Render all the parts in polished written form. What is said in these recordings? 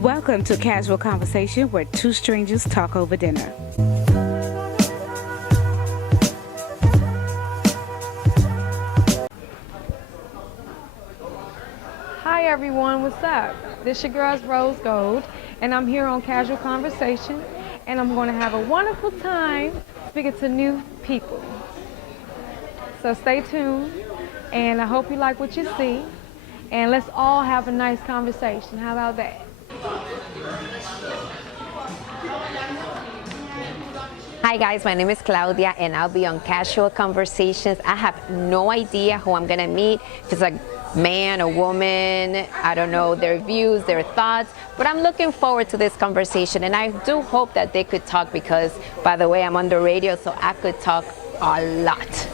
Welcome to Casual Conversation where two strangers talk over dinner. Hi everyone, what's up? This your girl's Rose Gold, and I'm here on Casual Conversation, and I'm going to have a wonderful time speaking to new people. So stay tuned, and I hope you like what you see, and let's all have a nice conversation. How about that? Hi guys, my name is Claudia and I'll be on Casual Conversations. I have no idea who I'm gonna meet, if it's a man, a woman, I don't know their views, their thoughts, but I'm looking forward to this conversation and I do hope that they could talk because, by the way, I'm on the radio so I could talk a lot.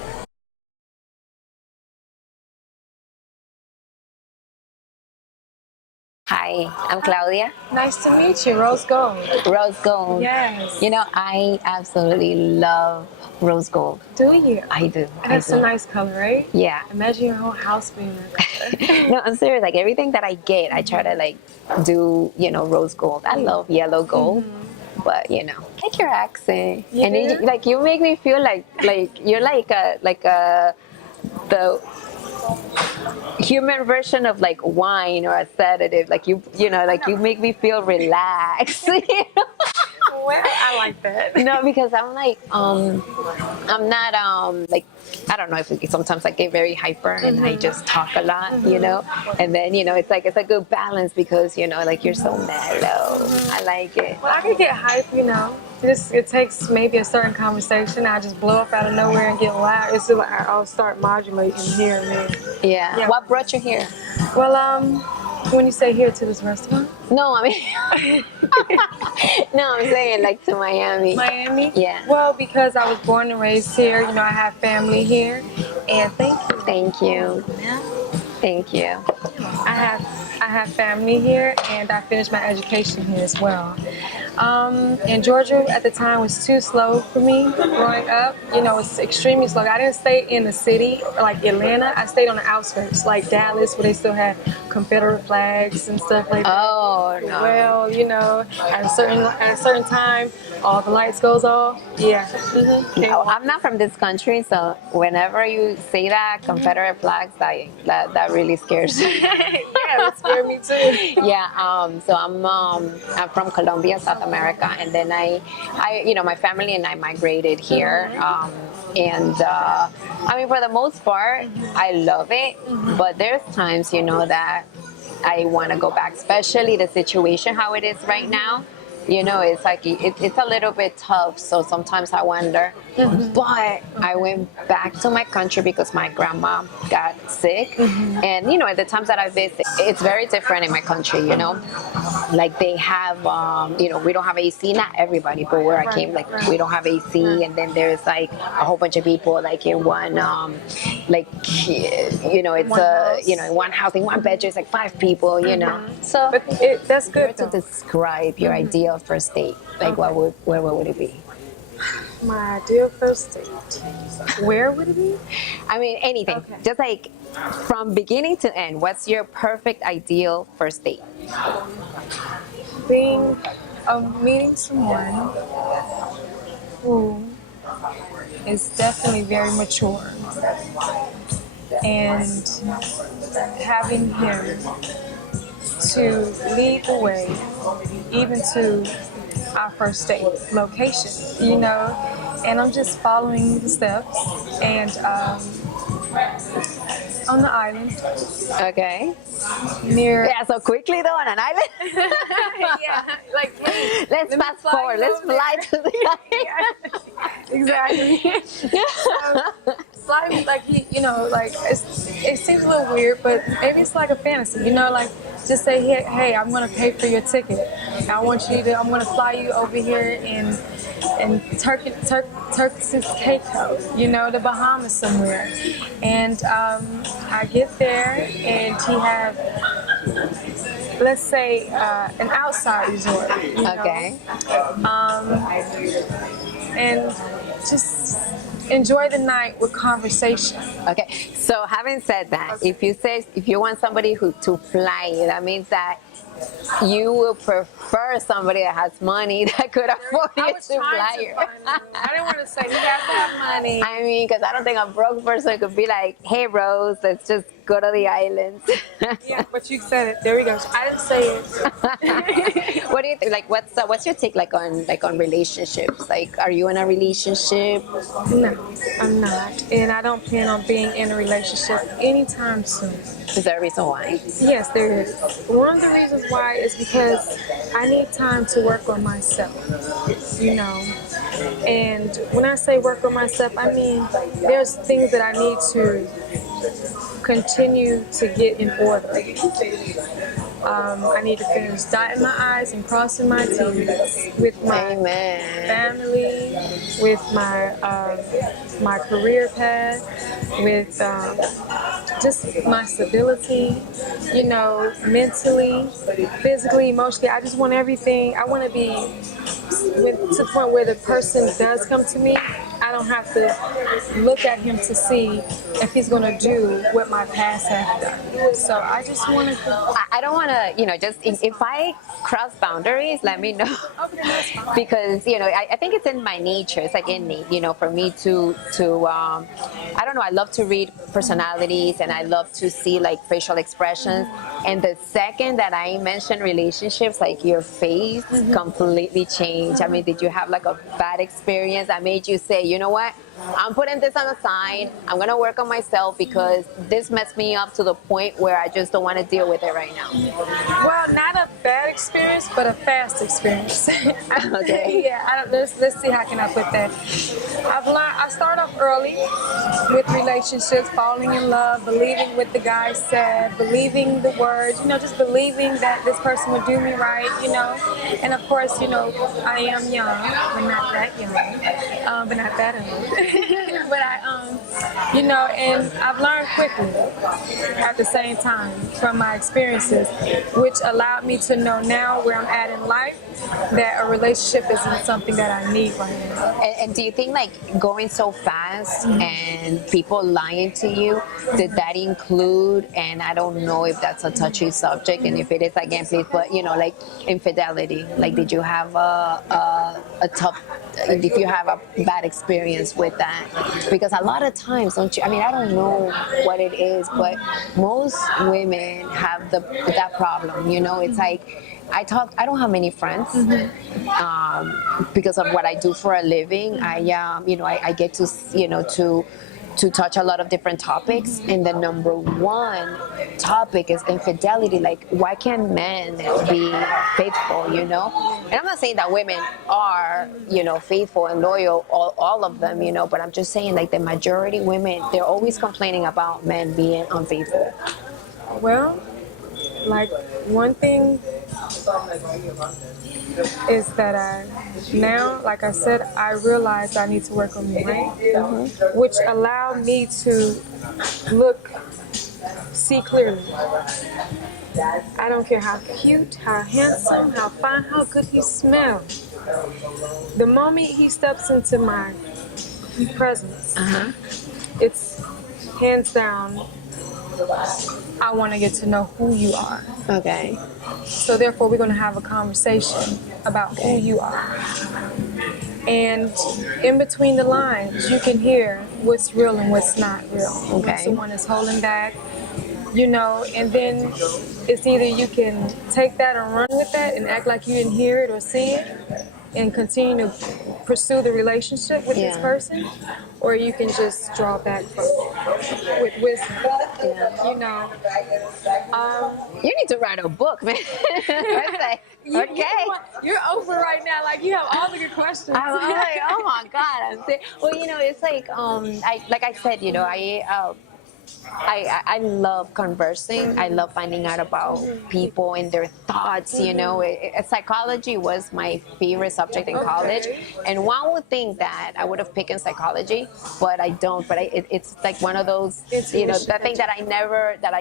Hi, I'm Claudia. Nice to meet you, Rose Gold. Rose Gold. Yes. You know, I absolutely love rose gold. Do you? I do. And it's a nice color, right? Yeah. Imagine your whole house being that color. No, I'm serious. Like everything that I get, I try to like do, rose gold. I love yellow gold, but like your accent, You and do? like you make me feel like you're like the human version of like wine or a sedative. Like like you make me feel relaxed. Well, I like that. No, because I'm like, I'm not, like, I don't know if sometimes I get very hyper and I just talk a lot, and then, it's like, it's a good balance because, like you're so mellow. I like it. Well, I can get hype, it takes maybe a certain conversation. I just blow up out of nowhere and get loud. It's just like I'll start modulating here and there. Yeah. What brought you here? Well, when you say here to this restaurant? No, I mean, no, I'm saying like to Miami. Miami? Yeah. Well, because I was born and raised here, I have family here, and thank you. Thank you. Thank you. I have family here, and I finished my education here as well. And Georgia at the time was too slow for me growing up. It's extremely slow. I didn't stay in the city like Atlanta. I stayed on the outskirts, like Dallas, where they still had Confederate flags and stuff like that. Oh no. Well, at a certain time, all the lights goes off. Yeah. No, I'm not from this country, so whenever you say that Confederate flags, that really scares me. Yeah, that scared me too. Yeah. So I'm from Colombia, South America, and then I my family and I migrated here. And I mean, for the most part, I love it, but there's times, that I want to go back, especially the situation how it is right now. It's like it's a little bit tough, so sometimes I wonder. But I went back to my country because my grandma got sick, and at the times that I visit, it's very different in my country. Like they have, we don't have AC. Not everybody, but where I came, like we don't have AC, and then there's like a whole bunch of people like in one, it's in one house, in one bedroom, it's like 5 people. So But that's good. to describe your ideal first date, like where would it be? My ideal first date. Where would it be? I mean, anything. Okay. Just like from beginning to end, what's your perfect ideal first date? Meeting someone who is definitely very mature and having him to lead the way even to our first date location, and I'm just following the steps and on the island Okay. near Yeah, so quickly though on an island? yeah, like hey, Let's let me fast fly forward. Let's over fly there. to the island. Yeah, exactly. So, fly like it seems a little weird, but maybe it's like a fantasy, like just say hey, I'm gonna pay for your ticket. I'm gonna fly you over here in Turks Caicos, the Bahamas somewhere, and I get there and he have, let's say, an outside resort. Okay. And just enjoy the night with conversation. Okay. So having said that, if you want somebody who to fly you, that means that you will prefer somebody that has money that could afford you to fly you. I didn't want to say you have to have money. I mean, because I don't think a broke person could be like, "Hey, Rose, let's just go to the islands." Yeah, but you said it. There we go. I didn't say it. What do you think? Like, what's your take on relationships? Like, are you in a relationship? No, I'm not. And I don't plan on being in a relationship anytime soon. Is there a reason why? Yes, there is. One of the reasons why is because I need time to work on myself, you know. And when I say work on myself, I mean there's things that I need to continue to get in order. I need to finish dotting my I's and crossing my T's with my family, with my career path, with just my stability, you know, mentally, physically, emotionally. I just want everything. I want to be to the point where the person does come to me, I don't have to look at him to see if he's going to do what my past has done. So I just want to... I don't want to, you know, just if I cross boundaries, let me know. Okay, that's fine. Because, you know, I think it's in my nature. It's like innate, you know, for me to I don't know, I love to read personalities and I love to see like facial expressions. And the second that I mention relationships, like your face completely changed. I mean, did you have like a bad experience that made you say, you know what? I'm putting this on the side. I'm going to work on myself because this messed me up to the point where I just don't want to deal with it right now. Well, not a bad experience, but a fast experience. Okay. Yeah, let's see how can I put that. I've learned, I start off early with relationships, falling in love, believing what the guy said, believing the words, you know, just believing that this person will do me right, you know. And of course, you know, I am young, but not that young, but not that old. But you know, and I've learned quickly at the same time from my experiences, which allowed me to know now where I'm at in life, that a relationship isn't something that I need right now. And do you think like going so fast and people lying to you, did that include, and I don't know if that's a touchy subject, and if it is, again, please, but you know, like infidelity, like did you have a tough, if you have a bad experience with that? Because a lot of times, don't you, I mean, I don't know what it is, but most women have that problem, you know. It's like, I don't have many friends because of what I do for a living. I get to, you know, to touch a lot of different topics, and the number one topic is infidelity. Like, why can't men be faithful, you know? And I'm not saying that women are, you know, faithful and loyal, all of them, you know, but I'm just saying, like, the majority women, they're always complaining about men being unfaithful. Well, like, one thing is that now, like I said, I realized I need to work on my brain, which allowed me to see clearly. I don't care how cute, how handsome, how fine, how good he smells. The moment he steps into my presence, it's hands down, I want to get to know who you are. Okay. So therefore, we're going to have a conversation about who you are. And in between the lines, you can hear what's real and what's not real. Okay. When someone is holding back, you know, and then it's either you can take that and run with that and act like you didn't hear it or see it and continue to pursue the relationship with this person, or you can just draw back from it with wisdom. You know, you need to write a book, man. Like, okay. You're over right now. Like, you have all the good questions. I'm like, oh my God. Well, you know, it's like, like I said, you know, I love conversing. I love finding out about people and their thoughts, you know. Psychology was my favorite subject in college. And one would think that I would have picked psychology, but I don't. But it's like one of those, you know, the thing that I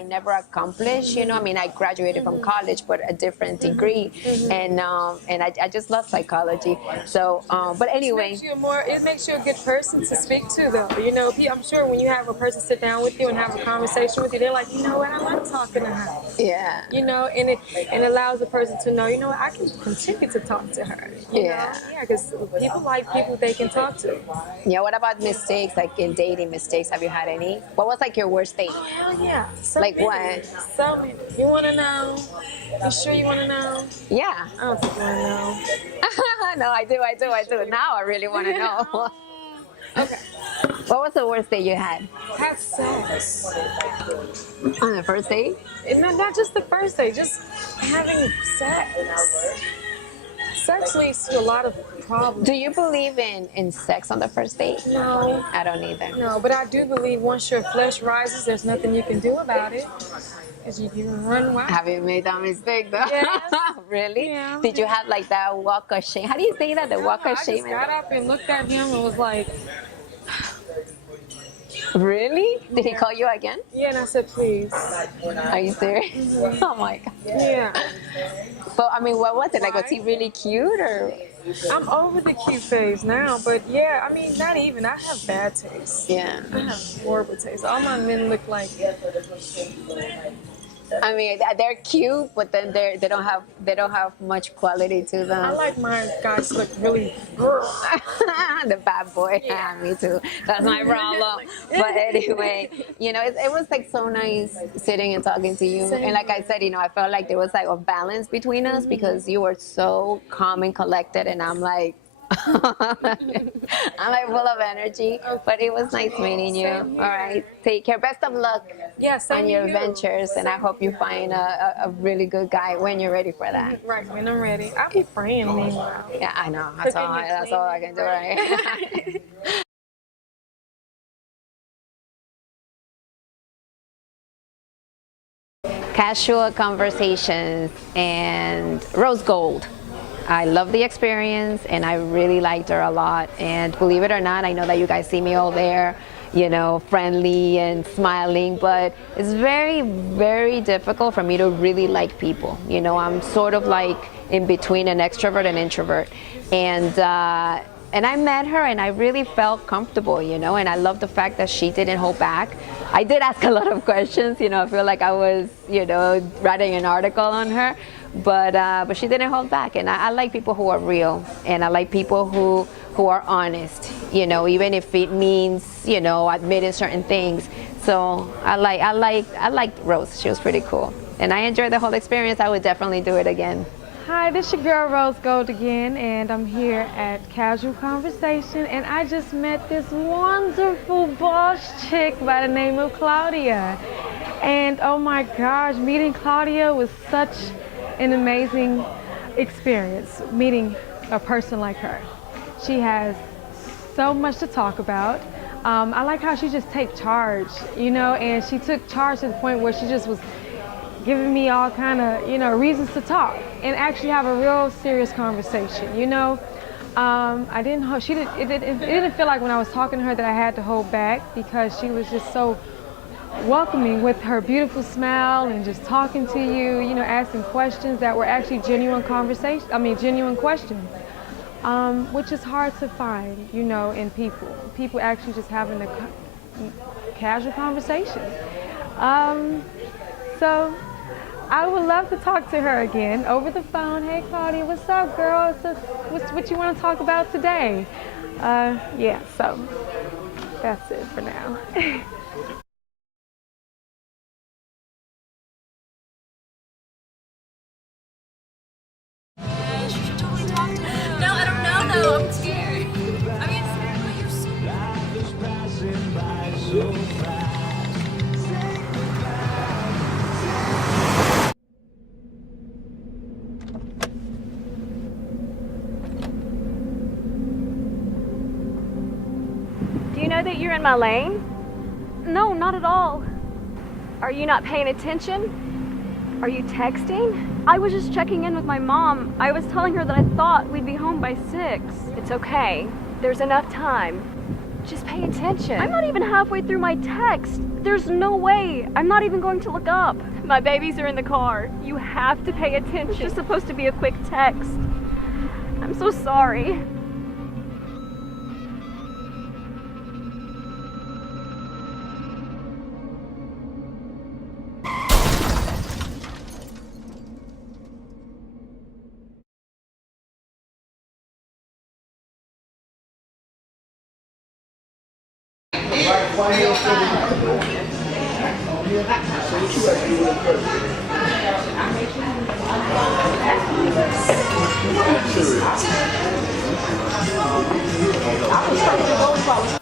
never accomplished, you know. I mean, I graduated from college, but a different degree. And I just love psychology. So, but anyway. It makes you a good person to speak to, though. You know, I'm sure when you have a person sit down with you and and have a conversation with you, they're like, you know what, I like talking to her. Yeah. You know, and it allows the person to know, you know what, I can continue to talk to her. You know? Yeah, because people like people they can talk to. Yeah, what about mistakes, like in dating mistakes? Have you had any? What was like your worst date? Oh, hell yeah. So like many. what? So many. You want to know? You sure you want to know? Yeah. I don't think you want to know. No, I do. Now I really want to know. Okay. What was the worst date you had? Had sex. On the first date? Not just the first date, just having sex. Sex leads to a lot of problems. Do you believe in sex on the first date? No. I don't either. No, but I do believe once your flesh rises, there's nothing you can do about it. Because you can run wild. Have you made that mistake though? Yes. Really? Yeah. Did you have like that walk of shame? How do you say that? The walk of shame? I just got up and looked at him and was like, really? Did he call you again? yeah, and I said, please. Are you serious? Mm-hmm. Oh my God. Yeah. But I mean, what was it? Like, was he really cute or? I'm over the cute phase now, but yeah, I mean, not even. I have bad taste. Yeah. I have horrible taste. All my men look like. I mean, they're cute, but then they don't have much quality to them. I like my guys look really. The bad boy. Yeah, me too. That's my problem. But anyway, you know, it was like so nice sitting and talking to you. And like I said, you know, I felt like there was like a balance between us because you were so calm and collected, and I'm like. I'm like full of energy, but it was nice meeting you. All right, take care. Best of luck on your ventures, and I hope you find a really good guy when you're ready for that. Right, when I'm ready. I'll be praying meanwhile. Yeah, I know. That's all I can do, right? Casual conversations and rose gold. I love the experience and I really liked her a lot, and believe it or not, I know that you guys see me all there, you know, friendly and smiling, but it's very, very difficult for me to really like people. You know, I'm sort of like in between an extrovert and introvert, and I met her and I really felt comfortable, you know, and I love the fact that she didn't hold back. I did ask a lot of questions, you know, I feel like I was, you know, writing an article on her, but she didn't hold back. And I like people who are real, and I like people who are honest, you know, even if it means, you know, admitting certain things. So I liked Rose. She was pretty cool, and I enjoyed the whole experience. I would definitely do it again. Hi, this is your girl Rose Gold again, and I'm here at Casual Conversation, and I just met this wonderful boss chick by the name of Claudia. And oh my gosh, meeting Claudia was such an amazing experience, meeting a person like her. She has so much to talk about. I like how she just takes charge, you know, and she took charge to the point where she just was giving me all kind of, you know, reasons to talk and actually have a real serious conversation, you know. It didn't feel like when I was talking to her that I had to hold back, because she was just so welcoming with her beautiful smile and just talking to you, you know, asking questions that were actually genuine questions, which is hard to find, you know, in people. People actually just having a casual conversation. So I would love to talk to her again over the phone. Hey Claudia, what's up, girl? What you want to talk about today? Yeah, so that's it for now. No, I don't know though. I'm scared. I mean, you're so. Do you know that you're in my lane? No, not at all. Are you not paying attention? Are you texting? I was just checking in with my mom. I was telling her that I thought we'd be home by 6. It's okay. There's enough time. Just pay attention. I'm not even halfway through my text. There's no way. I'm not even going to look up. My babies are in the car. You have to pay attention. It's just supposed to be a quick text. I'm so sorry.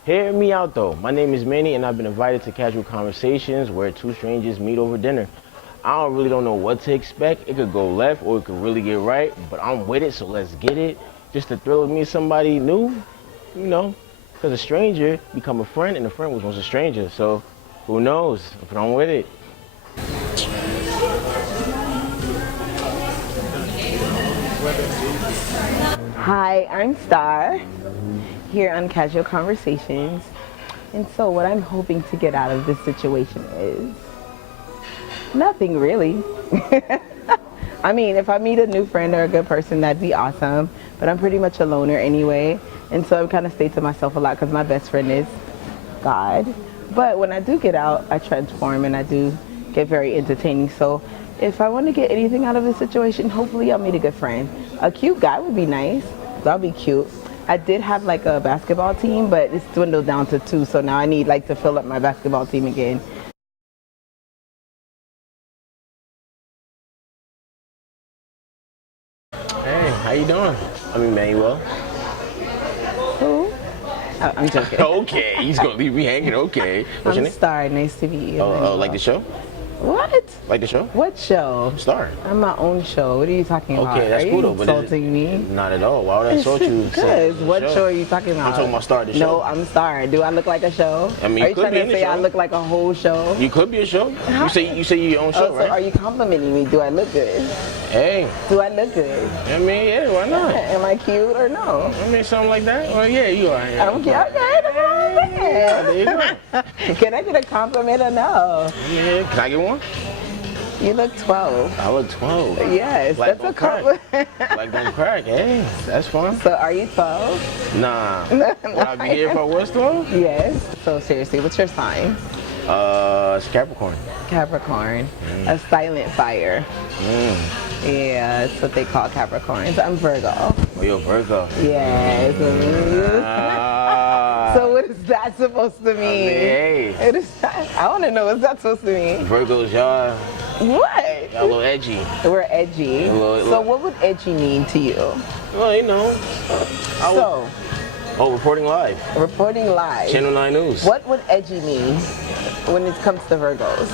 Hear me out though. My name is Manny and I've been invited to Casual Conversations where two strangers meet over dinner. I really don't know what to expect. It could go left or it could really get right, but I'm with it, so let's get it. Just the thrill of meeting somebody new, you know, because a stranger become a friend and a friend was once a stranger, so who knows, but I'm with it. Hi, I'm Star, here on Casual Conversations. And so what I'm hoping to get out of this situation is nothing really. I mean, if I meet a new friend or a good person, that'd be awesome. But I'm pretty much a loner anyway. And so I kind of stay to myself a lot because my best friend is God. But when I do get out, I transform and I do get very entertaining. So if I want to get anything out of this situation, hopefully I'll meet a good friend. A cute guy would be nice. That'll be cute. I did have like a basketball team, but it's dwindled down to 2. So now I need like to fill up my basketball team again. Hey, how you doing? I'm Emmanuel. Who? Oh, I'm joking. Okay, he's gonna leave me hanging, okay. What's your I'm name? Star. Nice to meet you. Oh, like the show? What? Like the show? What show? Star. I'm my own show. What are you talking about? Okay, that's are cool you though, but insulting me? Not at all. Why would I insult you? Because what show are you talking about? I'm talking about Star, the show. No, I'm Star. Do I look like a show? I mean, are you you could trying be to in the say I show. look like a whole show? You could be a show. You say you're your own show, So right? are you complimenting me? Do I look good? Hey, Do I look good? I mean, yeah, why not? Am I cute or no? I mean, something like that. Well, yeah, you are. Yeah. I don't care. Okay, that's all I'm Yeah, there you saying. go. Can I get a compliment or no? Yeah, can I get one? You look 12. I look 12. Yes, Like that's a don't crack. compliment. Like don't crack. Hey, that's fun. So are you 12? Nah. Would I be here if I was 12? Yes. So seriously, what's your sign? It's Capricorn. Capricorn. A silent fire. Yeah, that's what they call Capricorns. I'm Virgo. Oh, you're Virgo. Yes. So what is that supposed to mean? hey. It is, I want to know what's that supposed to mean. Virgos, y'all What? a little edgy. We're edgy. So what would edgy mean to you? Well, you know. So, Reporting live. reporting live. Channel 9 News. What would edgy mean when it comes to Virgos?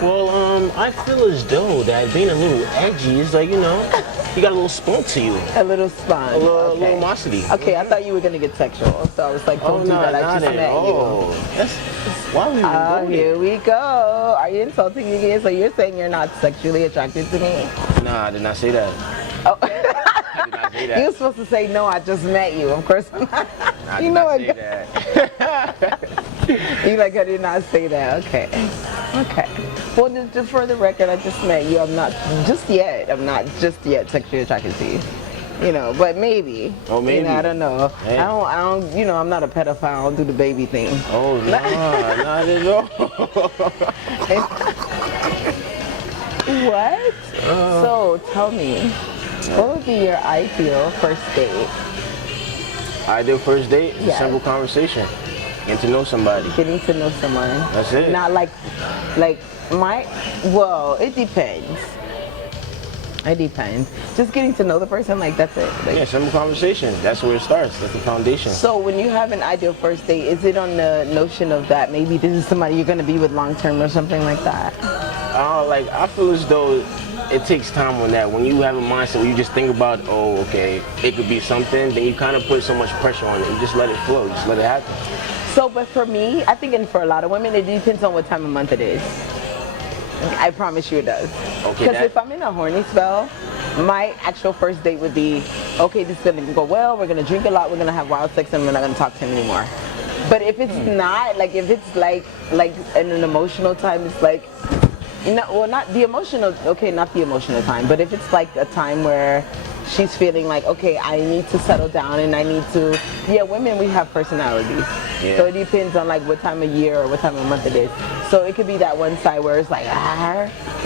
Well, I feel as though that being a little edgy is like, you know, you got a little spunk to you. A little spun. A little Okay. animosity. Okay, I thought you were gonna get sexual, so I was like, don't do that. I just met you. That's why we Oh, even here we go. Are you insulting me again? So you're saying you're not sexually attracted to me? Nah, I did not say that. Oh. I did not say that. You're supposed to say no. I just met you. Of course. I You did know not what? say that. You like I did not say that. Okay. Okay. Well, just for the record, I just met you. I'm not just yet sexually attracted to you. You know, but maybe. Oh, maybe. You know, I don't know. Hey. I don't. You know, I'm not a pedophile. I don't do the baby thing. Oh, nah, not at all. What? So tell me, what would be your ideal first date? Ideal first date, Yeah. simple conversation. Get to know somebody. Getting to know someone. That's it. Not like well, it depends. It depends. Just getting to know the person, like that's it. Like, Yeah, simple conversation. That's where it starts. That's the foundation. So when you have an ideal first date, is it on the notion of that maybe this is somebody you're gonna be with long term or something like that? Like I feel as though it takes time on that. When you have a mindset where you just think about, oh, okay, it could be something, then you kind of put so much pressure on it. You just let it flow. Just let it happen. So, but for me, I think, and for a lot of women, it depends on what time of month it is. I promise you it does. Okay, Because if I'm in a horny spell, my actual first date would be, okay, this is gonna go well, we're gonna drink a lot, we're gonna have wild sex, and we're not gonna talk to him anymore. But if it's not, like if it's like in an emotional time, it's like, you know, well, not the emotional, okay, not the emotional time, but if it's like a time where she's feeling like, okay, I need to settle down and I need to, yeah, women, we have personalities. Yeah. So it depends on like what time of year or what time of month it is. So it could be that one side where it's like,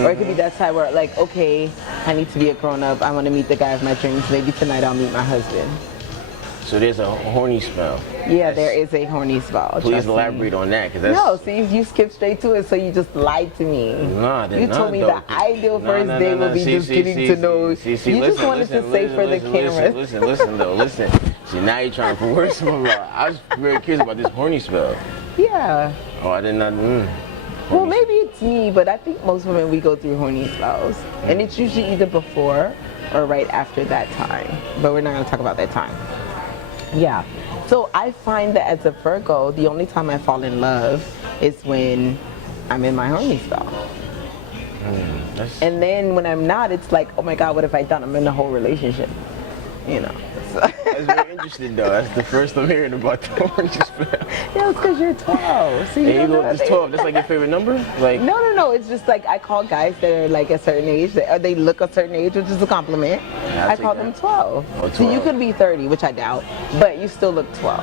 or it could be that side where like, okay, I need to be a grown up. I want to meet the guy of my dreams. Maybe tonight I'll meet my husband. So there's a horny spell. Yeah, there is a horny spell. Please trust me. elaborate on that, because that's... No, see, you skipped straight to it, so you just lied to me. Nah, You told me the ideal first date would be just getting to know. You just wanted to say for the camera. Listen. See, now you're trying to worse from I was very curious about this horny spell. Yeah. Oh, I did not. Well, maybe it's me, but I think most women, we go through horny spells. And it's usually either before or right after that time. But we're not going to talk about that time. Yeah. So I find that as a Virgo, the only time I fall in love is when I'm in my horny spell. And then when I'm not, it's like, oh my God, what have I done? I'm in a whole relationship. You know. So. That's very interesting, though. That's the first I'm hearing about the horny spell. Yeah, it's because you're 12. So you go with this 12. That's like your favorite number? Like No. It's just like I call guys that are like a certain age, or they look a certain age, which is a compliment. Yeah, I call them 12. Oh, 12. So you could be 30, which I doubt, but you still look 12.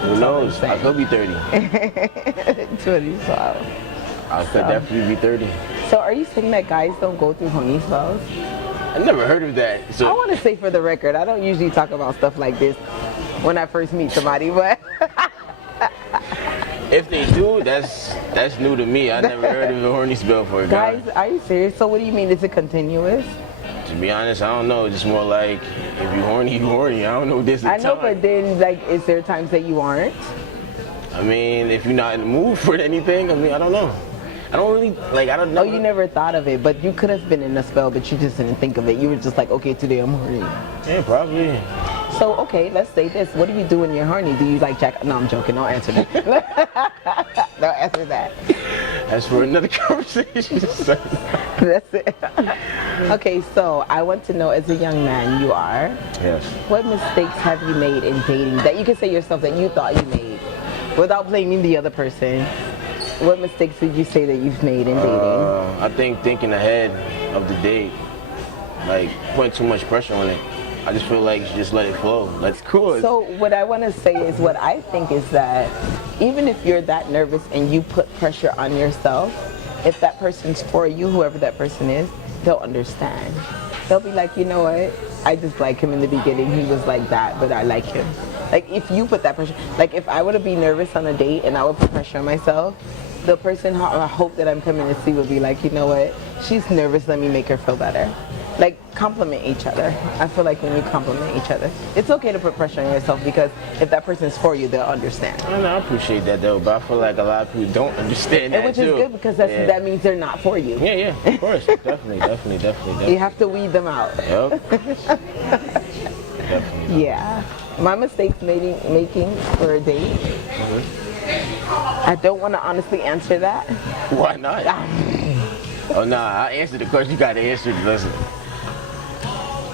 Who knows? I could be 30. 12. I could definitely be 30. So are you saying that guys don't go through horny spells? I never heard of that. So I want to say for the record, I don't usually talk about stuff like this when I first meet somebody, but if they do, that's new to me. I never heard of a horny spell for a guy. Guys, are you serious? So what do you mean? Is it continuous? To be honest, I don't know. It's just more like if you horny, you horny. I don't know this. I know, but then like, is there times that you aren't? I mean, if you're not in the mood for anything, I mean, I don't know. I don't really, like, I don't know. Oh, you never thought of it, but you could have been in a spell, but you just didn't think of it. You were just like, okay, today I'm horny. Yeah, probably. So, okay, let's say this. What do you do when you're horny? Do you like jack? No, I'm joking. Don't answer that. Don't answer that. That's for another conversation. That's it. Okay, so I want to know, as a young man you are, Yes. what mistakes have you made in dating that you can say yourself that you thought you made without blaming the other person? What mistakes would you say that you've made in dating? I think thinking ahead of the date, like putting too much pressure on it. I just feel like you should just let it flow. Let's cool. So what I want to say is, what I think is that even if you're that nervous and you put pressure on yourself, if that person's for you, whoever that person is, they'll understand. They'll be like, you know what? I just like him in the beginning. He was like that, but I like him. Like if you put that pressure, like if I were to be nervous on a date and I would put pressure on myself, the person I hope that I'm coming to see would be like, you know what? She's nervous. Let me make her feel better. Like compliment each other. I feel like when you compliment each other, it's okay to put pressure on yourself, because if that person's for you, they'll understand. I appreciate that though, but I feel like a lot of people don't understand that which too. is good, because that means they're not for you. Yeah, of course, definitely. You have to weed them out. Yep. Definitely. Yeah. My mistakes making for a date. I don't want to honestly answer that. Why not? Oh no, I answered the question. You got to answer it. Listen.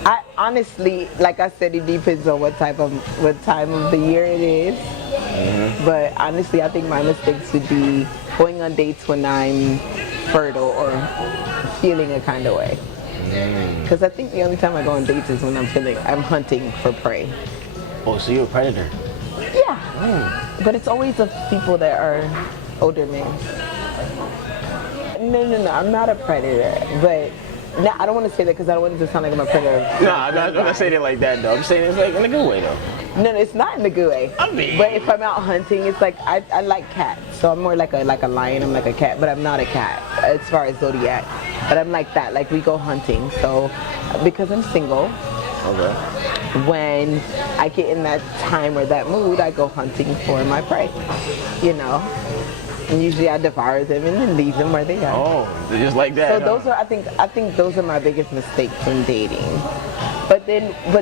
I honestly, like I said, it depends on what time of the year it is. But honestly, I think my mistakes would be going on dates when I'm fertile or feeling a kind of way. Because I think the only time I go on dates is when I'm hunting for prey. Oh, so you're a predator? Yeah. But it's always of people that are older men. No, I'm not a predator, but no, I don't want to say that because I don't want it to sound like I'm a predator. No, I'm not saying it like that though. I'm saying it's like in a good way though. No, it's not in a good way. I mean, but if I'm out hunting, it's like I like cats, so I'm more like a lion. I'm like a cat, but I'm not a cat as far as zodiac. But I'm like that. Like we go hunting, so because I'm single. Okay. When I get in that time or that mood, I go hunting for my prey. You know. And usually I devour them and then leave them where they are. Oh, just like that. So those are, I think those are my biggest mistakes in dating. But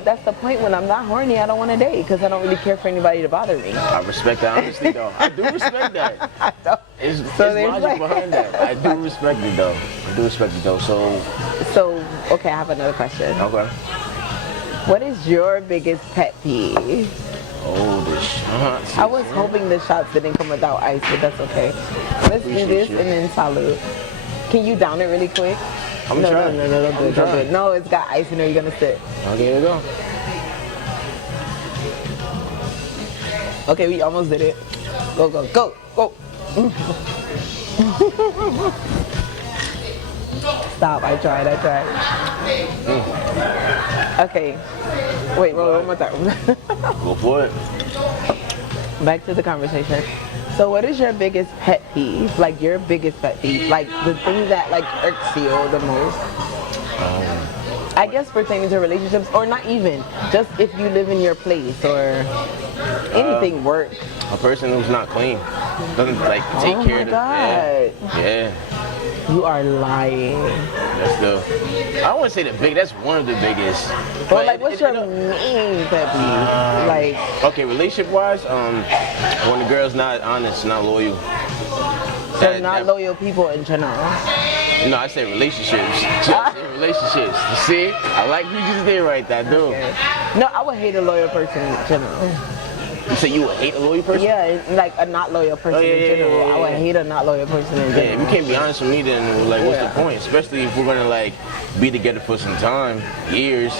that's the point. When I'm not horny, I don't want to date because I don't really care for anybody to bother me. I respect that honestly though. I do respect that. It's there's logic behind that. I do respect it though. So okay, I have another question. Okay. What is your biggest pet peeve? Oh, the shots. I was hoping the shots didn't come without ice, but that's okay. Let's do this and then salute. Can you down it really quick? I'm trying. No, don't do it. No, it's got ice in there. You're gonna sit. Okay, here we go. Okay, we almost did it. Go. Stop. I tried. Okay. Wait, one more time. Go for it. Back to the conversation. So what is your biggest pet peeve? Like your biggest pet peeve? Like the thing that like irks you the most? I guess pertaining to relationships, or not even, just if you live in your place or anything work. A person who's not clean. Doesn't like take care of God. Yeah. You are lying. That's the, I don't want to say the big, that's one of the biggest. Well, like, what's your main pet peeve? Like, okay, relationship wise, when the girl's not honest, not loyal. so not loyal people in general. No, I say relationships. Just in relationships. You see? I like you just did right there, dude. Okay. No, I would hate a loyal person in general. You say you would hate a loyal person? Yeah, like a not loyal person in general. I would hate a not loyal person in general. Yeah, if you can't be honest with me, then like, what's the point? Especially if we're gonna like be together for some time, years.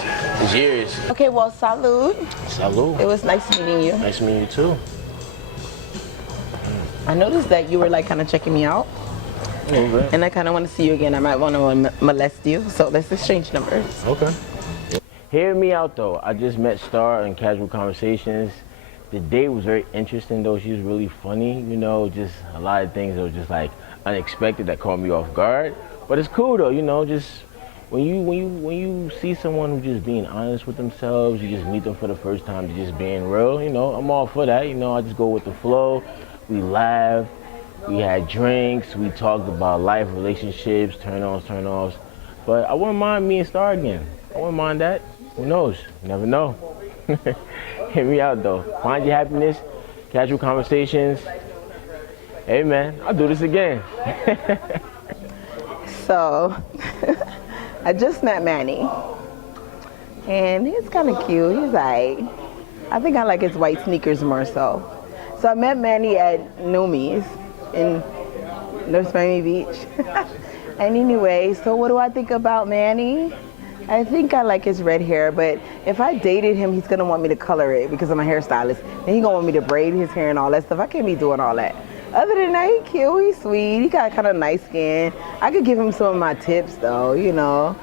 It's years. Okay, well, salud. Salud. It was nice meeting you. Nice meeting you too. I noticed that you were like kind of checking me out. Okay. And I kind of want to see you again. I might want to molest you. So let's exchange numbers. Okay. Hear me out though. I just met Star in casual conversations. The date was very interesting though. She was really funny, you know, just a lot of things that were just like unexpected that caught me off guard. But it's cool though, you know, just when you see someone who's just being honest with themselves, you just meet them for the first time, they're just being real, you know, I'm all for that, you know, I just go with the flow. We laughed, we had drinks, we talked about life, relationships, turn-ons, turn-offs. But I wouldn't mind me and Star again. I wouldn't mind that. Who knows? You never know. Hear me out though. Find your happiness, casual conversations. Hey man, I'll do this again. So, I just met Manny. And he's kind of cute. He's like, I think I like his white sneakers more so. So I met Manny at Nomi's in North Miami Beach. And anyway, so what do I think about Manny? I think I like his red hair, but if I dated him, he's gonna want me to color it because I'm a hairstylist. Then he's gonna want me to braid his hair and all that stuff. I can't be doing all that. Other than that, he's cute, he's sweet, he got kind of nice skin. I could give him some of my tips though, you know.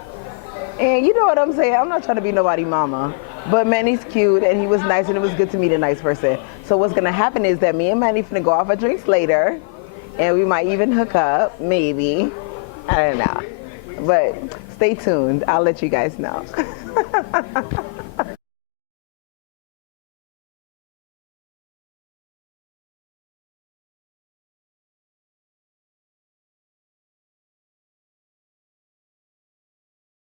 And you know what I'm saying? I'm not trying to be nobody mama. But Manny's cute and he was nice and it was good to meet a nice person. So what's gonna happen is that me and Manny finna go off for drinks later and we might even hook up, maybe. I don't know. But stay tuned, I'll let you guys know.